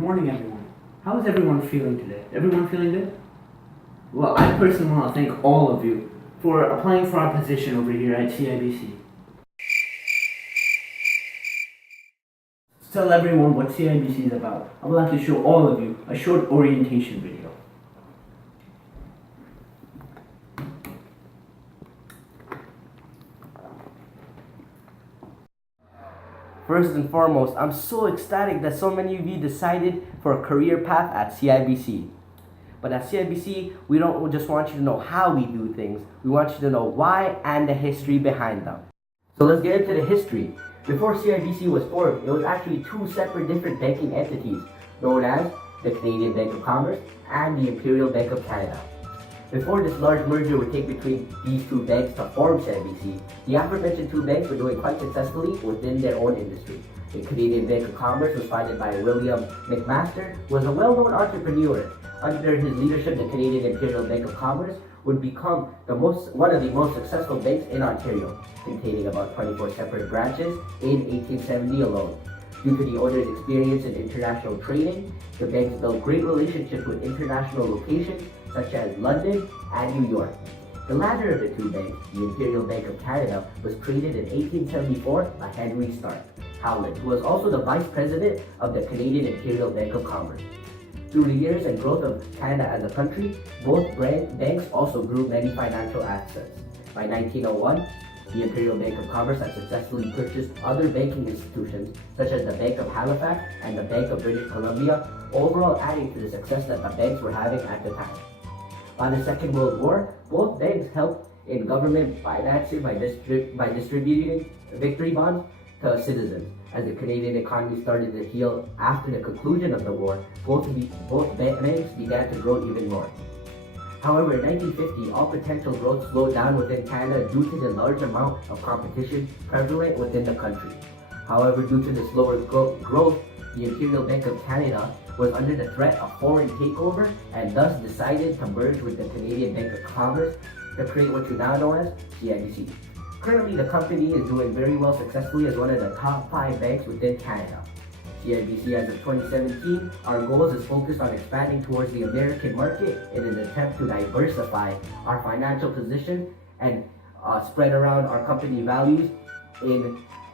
morning, everyone. How is everyone feeling today? Everyone feeling good? Well, I personally want to thank all of you for applying for our position over here at CIBC. To tell everyone what CIBC is about, I would like to show all of you a short orientation video. First and foremost, I'm so ecstatic that so many of you decided for a career path at CIBC. But at CIBC, we don't just want you to know how we do things, we want you to know why and the history behind them. So let's get into the history. Before CIBC was formed, it was actually two separate different banking entities, known as the Canadian Bank of Commerce and the Imperial Bank of Canada. Before this large merger would take between these two banks to form CIBC, the aforementioned two banks were doing quite successfully within their own industry. The Canadian Bank of Commerce was founded by William McMaster, who was a well-known entrepreneur. Under his leadership, the Canadian Imperial Bank of Commerce would become one of the most successful banks in Ontario, containing about 24 separate branches in 1870 alone. Due to the owner's experience in international trading, the banks built great relationships with international locations such as London and New York. The latter of the two banks, the Imperial Bank of Canada, was created in 1874 by Henry Stark Howland, who was also the Vice President of the Canadian Imperial Bank of Commerce. Through the years and growth of Canada as a country, both banks also grew many financial assets. By 1901, the Imperial Bank of Commerce had successfully purchased other banking institutions such as the Bank of Halifax and the Bank of British Columbia, overall adding to the success that the banks were having at the time. By the Second World War, both banks helped in government financing by distributing victory bonds to citizens. As the Canadian economy started to heal after the conclusion of the war, both banks began to grow even more. However, in 1950, all potential growth slowed down within Canada due to the large amount of competition prevalent within the country. However, due to the slower growth, the Imperial Bank of Canada was under the threat of foreign takeover and thus decided to merge with the Canadian Bank of Commerce to create what you now know as CIBC. Currently, the company is doing very well successfully as one of the top 5 banks within Canada. CIBC as of 2017, our goals is focused on expanding towards the American market in an attempt to diversify our financial position and spread around our company values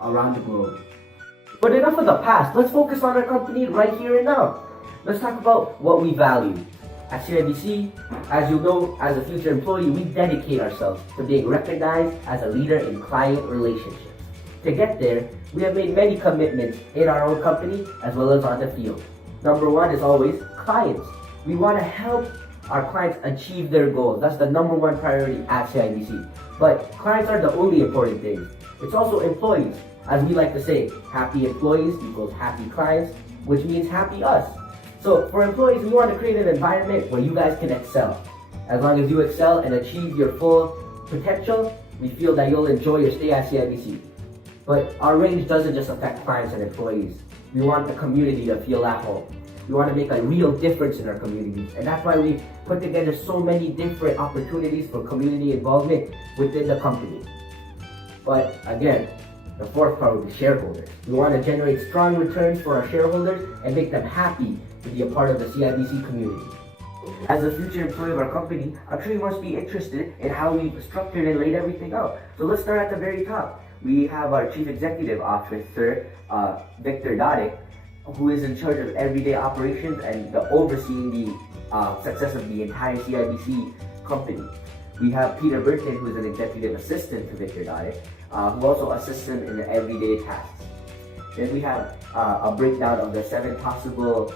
around the globe. But enough of the past, let's focus on our company right here and now. Let's talk about what we value. At CIBC, as you know, as a future employee, we dedicate ourselves to being recognized as a leader in client relationships. To get there, we have made many commitments in our own company as well as on the field. Number one is always clients. We want to help our clients achieve their goals. That's the number one priority at CIBC. But clients are the only important things. It's also employees. As we like to say, happy employees equals happy clients, which means happy us. So for employees, we want to create an environment where you guys can excel. As long as you excel and achieve your full potential, we feel that you'll enjoy your stay at CIBC. But our range doesn't just affect clients and employees. We want the community to feel at home. We want to make a real difference in our communities. And that's why we put together so many different opportunities for community involvement within the company. But again, the fourth part would be shareholders. We want to generate strong returns for our shareholders and make them happy to be a part of the CIBC community. As a future employee of our company, I'm sure you must be interested in how we've structured and laid everything out. So let's start at the very top. We have our Chief Executive Officer, Victor Dodick, who is in charge of everyday operations and overseeing the success of the entire CIBC company. We have Peter Burton, who is an executive assistant to Victor Dodick, who also assists him in the everyday tasks. Then we have a breakdown of the 7 possible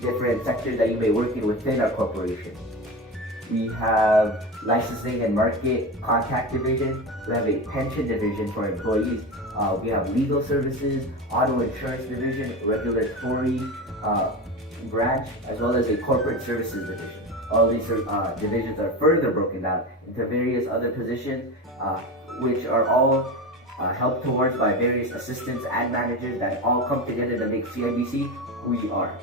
different sectors that you may work in within our corporation. We have licensing and market contact division. We have a pension division for employees. We have legal services, auto insurance division, regulatory branch, as well as a corporate services division. All these divisions are further broken down into various other positions, which are all helped towards by various assistants and managers that all come together to make CIBC who we are.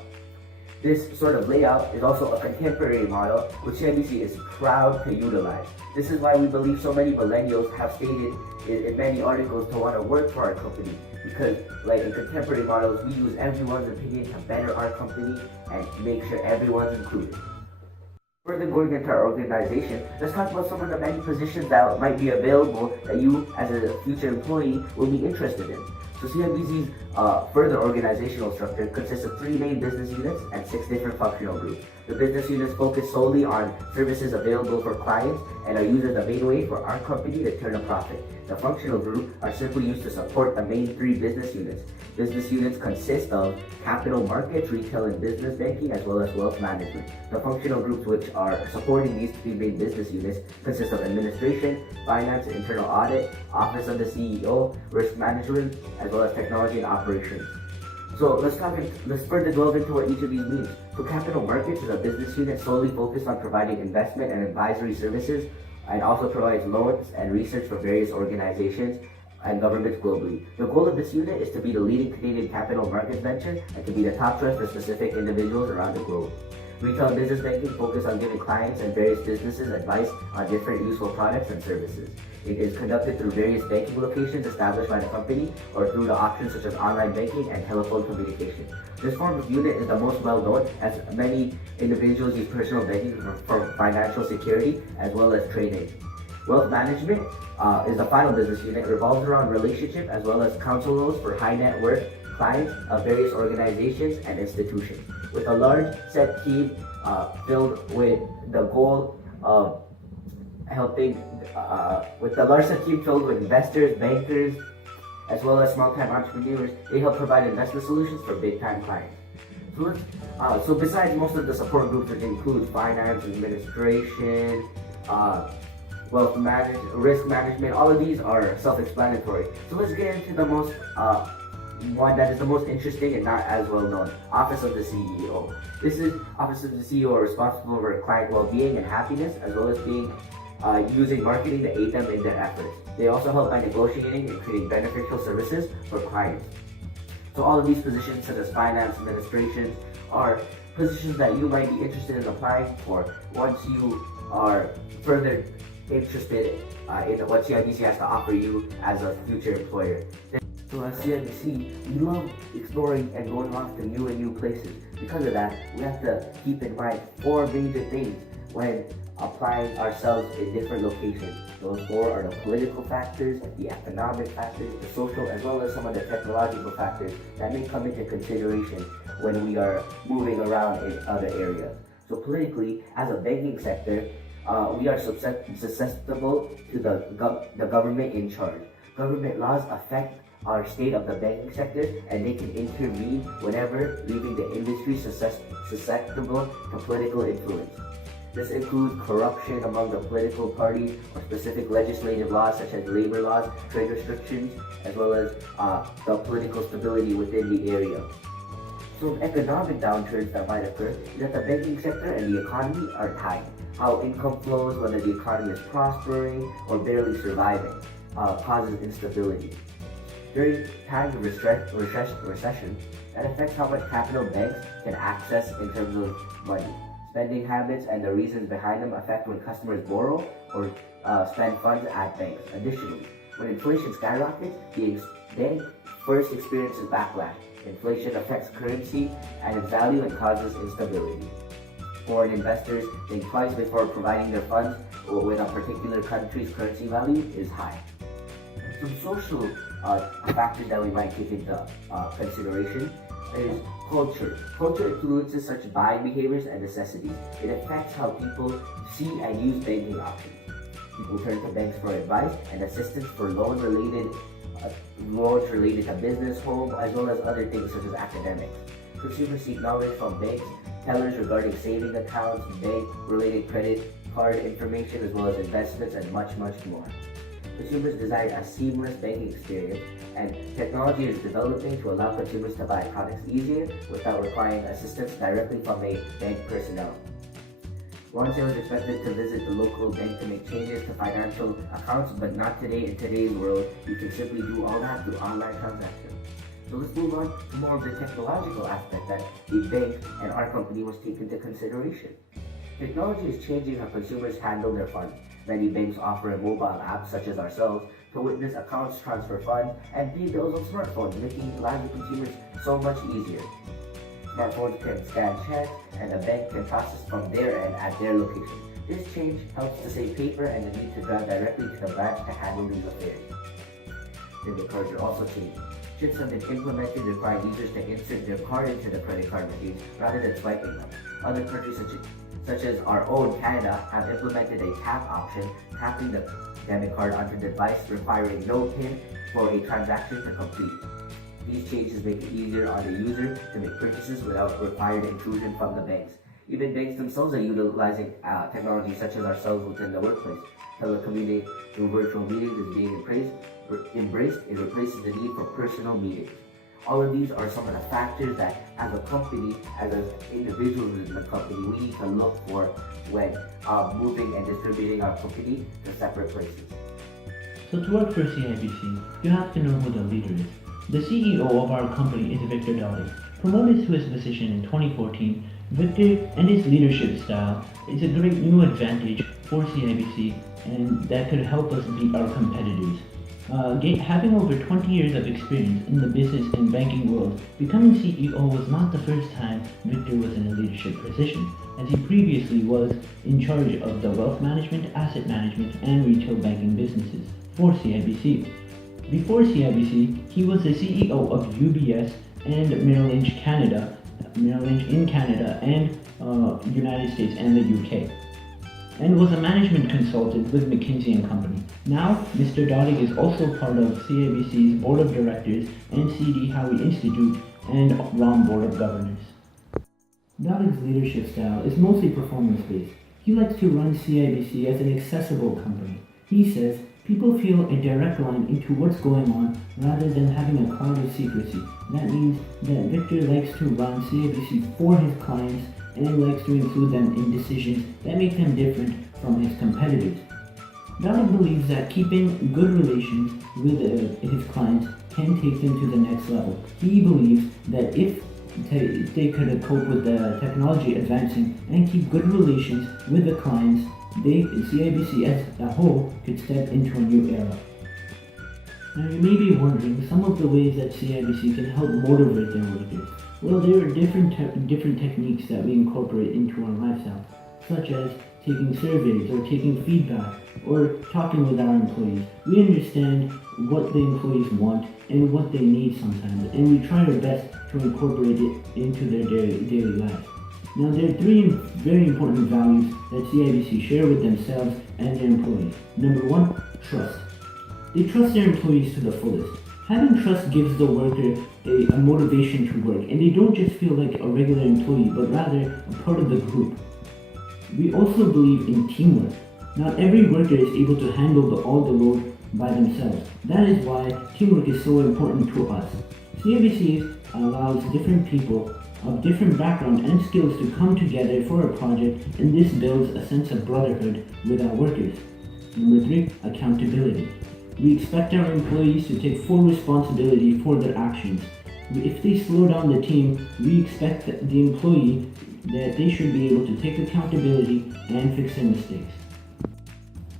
This sort of layout is also a contemporary model which CIBC is proud to utilize. This is why we believe so many millennials have stated in many articles to want to work for our company, because like in contemporary models, we use everyone's opinion to better our company and make sure everyone's included. Further going into our organization, let's talk about some of the many positions that might be available that you as a future employee will be interested in. So CIBC's further organizational structure consists of 3 main business units and 6 different functional groups. The business units focus solely on services available for clients and are used as the main way for our company to turn a profit. The functional group are simply used to support the main 3 business units. Business units consist of capital markets, retail and business banking, as well as wealth management. The functional groups which are supporting these 3 main business units consist of administration, finance, internal audit, office of the CEO, risk management, as well as technology and operations. So let's further delve into what each of these means. So capital markets is a business unit solely focused on providing investment and advisory services, and also provides loans and research for various organizations and governments globally. The goal of this unit is to be the leading Canadian capital markets venture and to be the top choice for specific individuals around the globe. Retail and business banking focus on giving clients and various businesses advice on different useful products and services. It is conducted through various banking locations established by the company or through the options such as online banking and telephone communication. This form of unit is the most well known, as many individuals use personal banking for financial security as well as trading. Wealth management is the final business unit. It revolves around relationship as well as counsel roles for high net worth clients of various organizations and institutions, with a large set team filled with the goal of helping, with the large set team filled with investors, bankers, as well as small-time entrepreneurs. They help provide investment solutions for big-time clients. So besides most of the support groups, which include finance, administration, risk management, all of these are self-explanatory. So let's get into the most one that is the most interesting and not as well known: Office of the CEO. This is Office of the CEO are responsible for client well-being and happiness, as well as being using marketing to aid them in their efforts. They also help by negotiating and creating beneficial services for clients. So all of these positions, such as finance, administration, are positions that you might be interested in applying for once you are further interested in what CIBC has to offer you as a future employer. So at CIBC, we love exploring and going off to new and new places. Because of that, we have to keep in mind 4 major things when applying ourselves in different locations. Those 4 are the political factors, the economic factors, the social, as well as some of the technological factors that may come into consideration when we are moving around in other areas. So politically, as a banking sector, we are susceptible to the government in charge. Government laws affect our state of the banking sector, and they can intervene whenever, leaving the industry susceptible to political influence. This includes corruption among the political parties or specific legislative laws such as labor laws, trade restrictions, as well as the political stability within the area. So economic downturns that might occur is that the banking sector and the economy are tied. How income flows, whether the economy is prospering or barely surviving, causes instability. During times of recession, that affects how much capital banks can access in terms of money. Spending habits and the reasons behind them affect when customers borrow or spend funds at banks. Additionally, when inflation skyrockets, the bank first experiences backlash. Inflation affects currency and its value and causes instability. Foreign investors think twice before providing their funds when a particular country's currency value is high. Some social factors that we might take into consideration is culture. Culture influences such buying behaviors and necessities. It affects how people see and use banking options. People turn to banks for advice and assistance for loans related to business, home, as well as other things such as academics. Consumers seek knowledge from banks, tellers regarding saving accounts, bank-related credit card information, as well as investments, and much, much more. Consumers desire a seamless banking experience, and technology is developing to allow consumers to buy products easier without requiring assistance directly from a bank personnel. One sale is expected to visit the local bank to make changes to financial accounts, but not today. In today's world, you can simply do all that through online transactions. So let's move on to more of the technological aspect that the bank and our company must take into consideration. Technology is changing how consumers handle their funds. Many banks offer mobile apps, such as ourselves, to witness accounts transfer funds, and pay bills on smartphones, making lives of consumers so much easier. Smartphones can scan checks, and the bank can process from their end at their location. This change helps to save paper and the need to drive directly to the branch to handle these affairs. Debit cards are also changing. Chips have been implemented requiring users to insert their card into the credit card machine rather than swiping them. Other countries such as our own Canada have implemented a tap option, tapping the debit card onto the device requiring no PIN for a transaction to complete. These changes make it easier on the user to make purchases without required intrusion from the banks. Even banks themselves are utilizing technology such as ourselves within the workplace. Telecommuting through virtual meetings is being embraced. It replaces the need for personal meetings. All of these are some of the factors that as a company, as individuals in the company, we need to look for when moving and distributing our company to separate places. So to work for CIBC, you have to know who the leader is. The CEO of our company is Victor Dodig. Promoted to his position in 2014, Victor and his leadership style is a great new advantage for CIBC and that could help us beat our competitors. Having over 20 years of experience in the business and banking world, becoming CEO was not the first time Victor was in a leadership position, as he previously was in charge of the wealth management, asset management, and retail banking businesses for CIBC. Before CIBC, he was the CEO of UBS and Merrill Lynch in Canada and United States and the UK, and was a management consultant with McKinsey & Company. Now, Mr. Dodig is also part of CIBC's Board of Directors and C.D. Howe Institute and ROM Board of Governors. Dodig's leadership style is mostly performance-based. He likes to run CIBC as an accessible company. He says, people feel a direct line into what's going on rather than having a cloud of secrecy. That means that Victor likes to run CIBC for his clients and likes to include them in decisions that make them different from his competitors. Dodig believes that keeping good relations with his clients can take them to the next level. He believes that if they could cope with the technology advancing and keep good relations with the clients, CIBC as a whole could step into a new era. Now you may be wondering some of the ways that CIBC can help motivate their workers. Well, there are different techniques that we incorporate into our lifestyle, such as taking surveys or taking feedback or talking with our employees. We understand what the employees want and what they need sometimes, and we try our best to incorporate it into their daily lives. Now, there are three very important values that CIBC share with themselves and their employees. Number one, trust. They trust their employees to the fullest. Having trust gives the worker a motivation to work, and they don't just feel like a regular employee, but rather a part of the group. We also believe in teamwork. Not every worker is able to handle all the load by themselves. That is why teamwork is so important to us. CIBC allows different people of different backgrounds and skills to come together for a project, and this builds a sense of brotherhood with our workers. Number three, accountability. We expect our employees to take full responsibility for their actions. If they slow down the team, we expect the employee that they should be able to take accountability and fix their mistakes.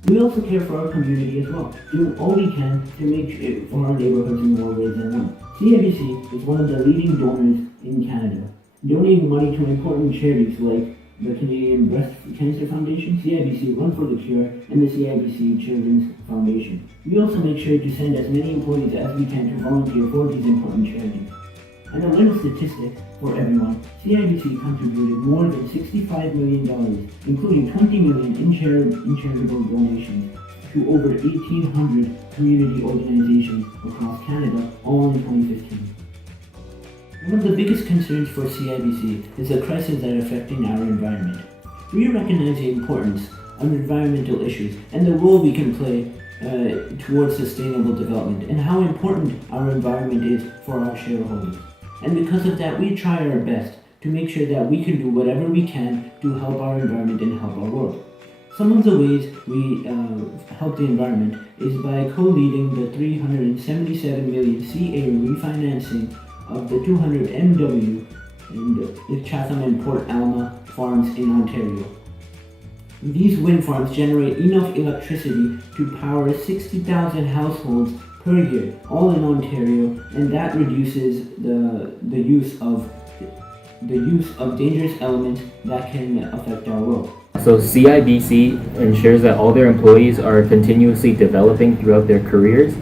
We also care for our community as well, doing all we can to make for our neighborhoods in more ways than one. CIBC is one of the leading donors in Canada, donating money to important charities like the Canadian Breast Cancer Foundation, CIBC Run for the Cure, and the CIBC Children's Foundation. We also make sure to send as many employees as we can to volunteer for these important charities. And a little statistic for everyone, CIBC contributed more than $65 million, including $20 million in charitable donations to over 1,800 community organizations across Canada, all in 2015. One of the biggest concerns for CIBC is the crises that are affecting our environment. We recognize the importance of environmental issues and the role we can play towards sustainable development and how important our environment is for our shareholders. And because of that, we try our best to make sure that we can do whatever we can to help our environment and help our world. Some of the ways we help the environment is by co-leading the $377 million CA refinancing of the 200 MW and Chatham and Port Alma farms in Ontario. These wind farms generate enough electricity to power 60,000 households per year, all in Ontario, and that reduces the use of dangerous elements that can affect our world. So CIBC ensures that all their employees are continuously developing throughout their careers,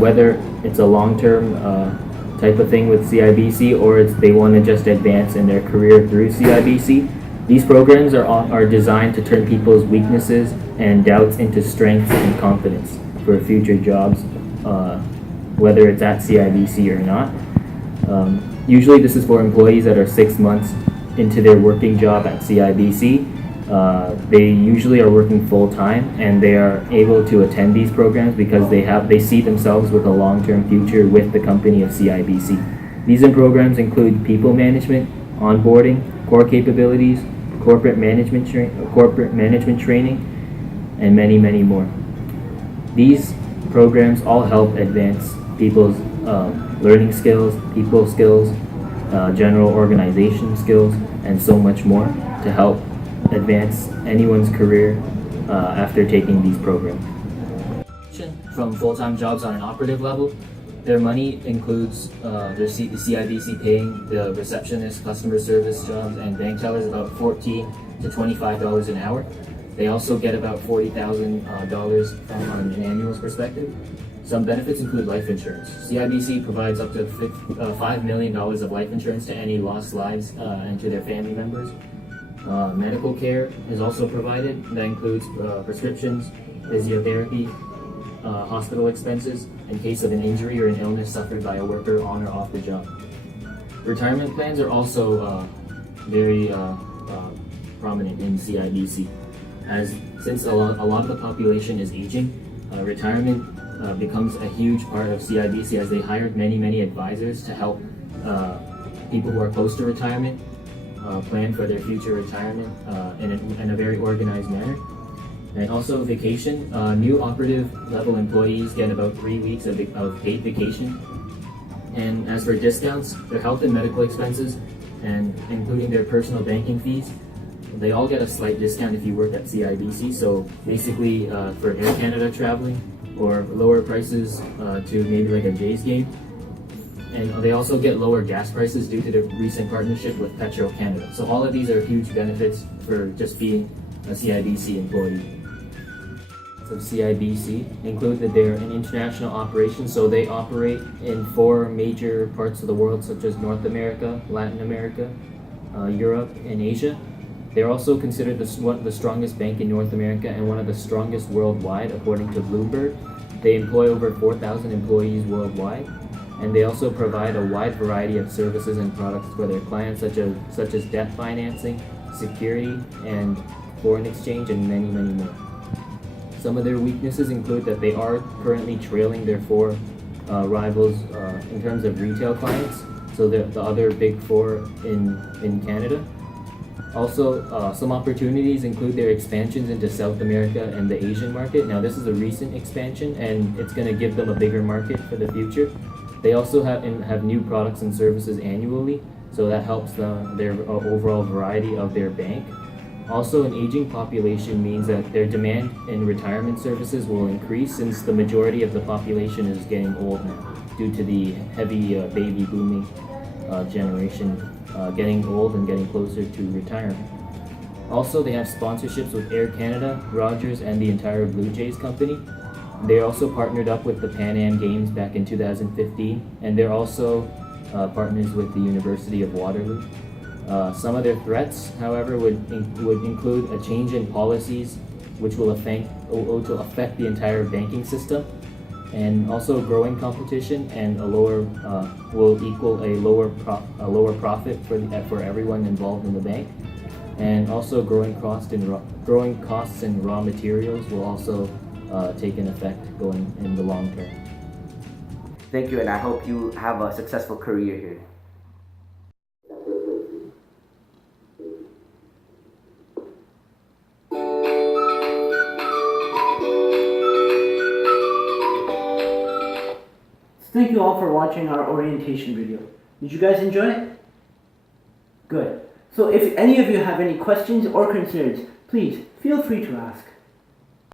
whether it's a long-term type of thing with CIBC or they want to just advance in their career through CIBC. These programs are designed to turn people's weaknesses and doubts into strengths and confidence for future jobs, whether it's at CIBC or not. Usually this is for employees that are 6 months into their working job at CIBC. They usually are working full-time and they are able to attend these programs because they see themselves with a long-term future with the company of CIBC. These programs include people management, onboarding, core capabilities, corporate management training, and many, many more. These programs all help advance people's learning skills, people skills, general organization skills, and so much more to help advance anyone's career after taking these programs. From full-time jobs on an operative level, their money includes the CIBC paying the receptionist, customer service jobs, and bank tellers about $14 to $25 an hour. They also get about $40,000 from an annual perspective. Some benefits include life insurance. CIBC provides up to $5 million of life insurance to any lost lives and to their family members. Medical care is also provided. That includes prescriptions, physiotherapy, hospital expenses in case of an injury or an illness suffered by a worker on or off the job. Retirement plans are also very prominent in CIBC. Since a lot of the population is aging, retirement becomes a huge part of CIBC as they hired many advisors to help people who are close to retirement plan for their future retirement in a very organized manner. And also vacation. New operative level employees get about 3 weeks of paid vacation. And as for discounts, their health and medical expenses, and including their personal banking fees, they all get a slight discount if you work at CIBC. So basically for Air Canada traveling, or lower prices to maybe like a Jays game. And they also get lower gas prices due to the recent partnership with Petro Canada. So all of these are huge benefits for just being a CIBC employee. Of CIBC include that they're an international operation, so they operate in 4 major parts of the world, such as North America, Latin America, Europe, and Asia. They're also considered the strongest bank in North America and one of the strongest worldwide, according to Bloomberg. They employ over 4,000 employees worldwide, and they also provide a wide variety of services and products for their clients, such as debt financing, security, and foreign exchange, and many more. Some of their weaknesses include that they are currently trailing their 4 rivals in terms of retail clients, so the other big 4 in Canada. Also, some opportunities include their expansions into South America and the Asian market. Now, this is a recent expansion, and it's going to give them a bigger market for the future. They also have new products and services annually, so that helps their overall variety of their bank. Also, an aging population means that their demand in retirement services will increase since the majority of the population is getting old now due to the heavy baby booming generation getting old and getting closer to retirement. Also, they have sponsorships with Air Canada, Rogers, and the entire Blue Jays company. They also partnered up with the Pan Am Games back in 2015, and they're also partners with the University of Waterloo. Some of their threats, however, would include a change in policies which will affect the entire banking system, and also growing competition and will equal a lower profit for everyone involved in the bank, and also growing costs in raw materials will also take an effect going in the long term. Thank you, and I hope you have a successful career here. Thank you all for watching our orientation video. Did you guys enjoy it? Good. So if any of you have any questions or concerns, Please, feel free to ask.